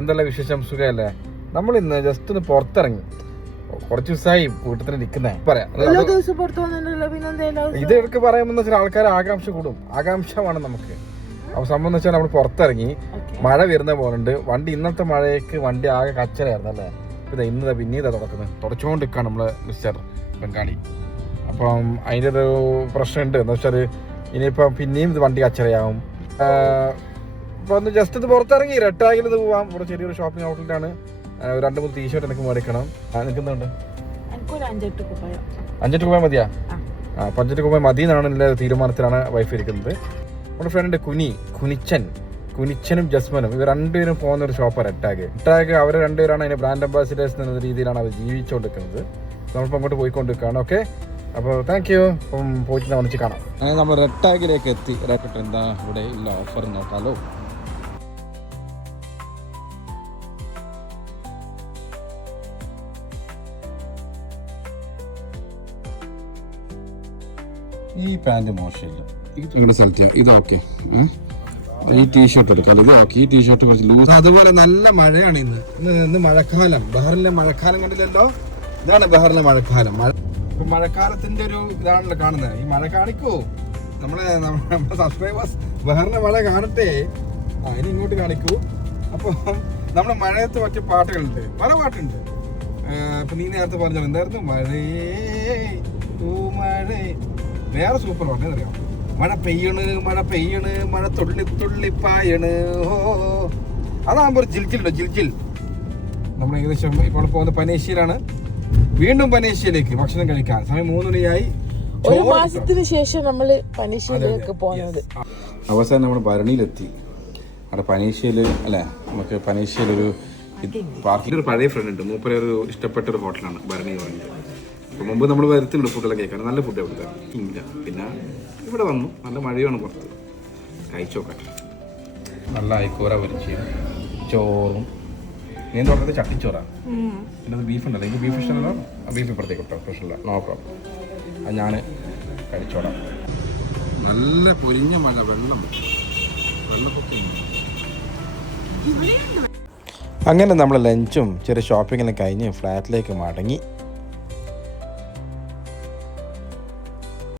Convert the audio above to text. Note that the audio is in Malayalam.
എന്തെല്ലാം വിശേഷം? സുഖമല്ലേ? നമ്മൾ ഇന്ന് ജസ്റ്റ് ഒന്ന് പുറത്തിറങ്ങി. കുറച്ച് ദിവസമായി വീട്ടിൽ തന്നെ നിൽക്കുന്നേ. പറയാം ഇത് ഇടയ്ക്ക് പറയുമ്പോൾ വെച്ചാൽ ആൾക്കാർ ആകാംക്ഷ കൂടും. ആകാംക്ഷമാണ് നമുക്ക്. അപ്പോൾ സംഭവം എന്ന് വെച്ചാൽ നമ്മൾ പുറത്തിറങ്ങി, മഴ വരുന്ന പോകുന്നുണ്ട്. വണ്ടി ഇന്നത്തെ മഴയ്ക്ക് വണ്ടി ആകെ കച്ചറയായിരുന്നു അല്ലേ. പിന്നെ ഇന്ന് പിന്നീട് തുടക്കുന്നത് തുടച്ചുകൊണ്ടിരിക്കുകയാണ് നമ്മള് മിസ്റ്റർ ബംഗാളി. അപ്പം അതിൻ്റെ ഒരു പ്രശ്നമുണ്ട്. എന്താ വെച്ചാൽ ഇനിയിപ്പം പിന്നെയും ഇത് വണ്ടി കച്ചറയാവും. അപ്പോൾ ഒന്ന് ജസ്റ്റ് ഇത് പുറത്തിറങ്ങി റെട്ടാഗിൽ ഇത് പോവാം. ഇവിടെ ചെറിയൊരു ഷോപ്പിംഗ് ഔട്ട്ലെറ്റാണ്. 2-3 ടീഷർട്ട് എനിക്ക് മേടിക്കണം. നിൽക്കുന്നുണ്ട് 5 രൂപ മതിയാ? 5 രൂപ മതി എന്നാണ് തീരുമാനത്തിലാണ് വൈഫ് ഇരിക്കുന്നത്. നമ്മുടെ ഫ്രണ്ട് കുനിച്ചനും ജസ്മനും ഇവർ രണ്ടുപേരും പോകുന്ന ഒരു ഷോപ്പാണ് റെട്ടാഗ്. അവർ രണ്ടുപേരാണ് അതിന്റെ ബ്രാൻഡ് അംബാസിഡേഴ്സ് എന്ന രീതിയിലാണ് അവർ ജീവിച്ചുകൊണ്ടിരിക്കുന്നത്. നമ്മളിപ്പോൾ അങ്ങോട്ട് പോയിക്കൊണ്ടിരിക്കുകയാണ്. ഓക്കെ, അപ്പോൾ താങ്ക് യു. അപ്പം പോയിട്ട് വന്നിട്ട് കാണാം. അങ്ങനെ നമ്മൾ റെട്ടാഗിലേക്ക് എത്തി. റെട്ട് എന്താ ഇവിടെ ഇല്ല ഓഫർ നോക്കാലോ. ഈ പാൻറ് മോശമില്ല, നിങ്ങളുടെ സെലക്ട് ചെയ്യാം. ഇത് ഓക്കെ. ഈ ടീഷർട്ട് എടുക്കാം. ഇത് ഓക്കെ. ഈ ടീഷർട്ട് കുറച്ച് ലൂസ്. അതുപോലെ നല്ല മഴയാണ് ഇന്ന് മഴക്കാലം. ബഹറിലെ മഴക്കാലം കണ്ടില്ലല്ലോ. ഇതാണ് ബഹറിലെ മഴക്കാലം. ഇപ്പൊ മഴക്കാലത്തിന്റെ ഒരു ഇതാണല്ലോ കാണുന്നത്. ഈ മഴ കാണിക്കൂ നമ്മുടെ സബ്സ്ക്രൈബേഴ്സ്. ബഹറിലെ മഴ കാണട്ടെ. ഇനി ഇങ്ങോട്ട് കാണിക്കൂ. അപ്പൊ നമ്മുടെ മഴയത്ത് പറ്റിയ പാട്ടുകളുണ്ട്, പല പാട്ടുണ്ട്. ഇപ്പൊ നീ നേരത്തെ പറഞ്ഞാൽ എന്തായിരുന്നു? മഴയേ മഴ. വേറെ സൂപ്പർ പാട്ട് അറിയാം. മഴ പെയ്യണ് മഴ തുള്ളി പായണ്. അതാകുമ്പോ ഒരു ജിൽജിലുണ്ടോ, ജിൽജിൽ. നമ്മൾ ഏകദേശം ഇപ്പോൾ പോകുന്നത് പനേഷ്യയിലാണ്. വീണ്ടും പനേഷ്യയിലേക്ക് ഭക്ഷണം കഴിക്കാൻ സമയം 3 മണിയായി. ഒരു മാസത്തിന് ശേഷം നമ്മള് പനേഷ്യയിലേക്ക് പോകുന്നത്. അവസാനം നമ്മൾ ഭരണിയിലെത്തി. അവിടെ പനേഷ്യയില് അല്ലെ, നമുക്ക് പനേഷ്യയിലൊരു പാർക്കിൽ ഒരു പഴയ ഫ്രണ്ട് ഉണ്ട്. മൂപ്പര ഒരു ഇഷ്ടപ്പെട്ട ഒരു ഹോട്ടലാണ് ഭരണി എന്ന് പറയുന്നത്. അപ്പോൾ മുമ്പ് നമ്മൾ വരത്തിലുണ്ട് ഫുഡെല്ലാം കേൾക്കാൻ. നല്ല ഫുഡ് എവിടുത്തെ ഇല്ല. പിന്നെ ഇവിടെ വന്നു, നല്ല മഴയാണ് പുറത്ത്. കഴിച്ചു നോക്കട്ടെ. നല്ല അയക്കൂര പൊരിച്ചയും ചോറും. നീ എന്ന് പറഞ്ഞത് ചട്ടിച്ചോറാണ്. പിന്നെ അത് ബീഫ് ഉണ്ടല്ലോ. എനിക്ക് ബീഫ് ഇഷ്ടമല്ലോ. ബീഫ് ഇപ്പുറത്തേക്ക് കിട്ടോ, പ്രശ്നമില്ല, നോ പ്രോബ്ലം. അത് ഞാൻ കഴിച്ചോടാം. നല്ല പൊരിഞ്ഞ മഴ, വെള്ളപ്പൊക്കം. അങ്ങനെ നമ്മൾ ലഞ്ചും ചെറിയ ഷോപ്പിങ്ങെല്ലാം കഴിഞ്ഞ് ഫ്ലാറ്റിലേക്ക് മടങ്ങി.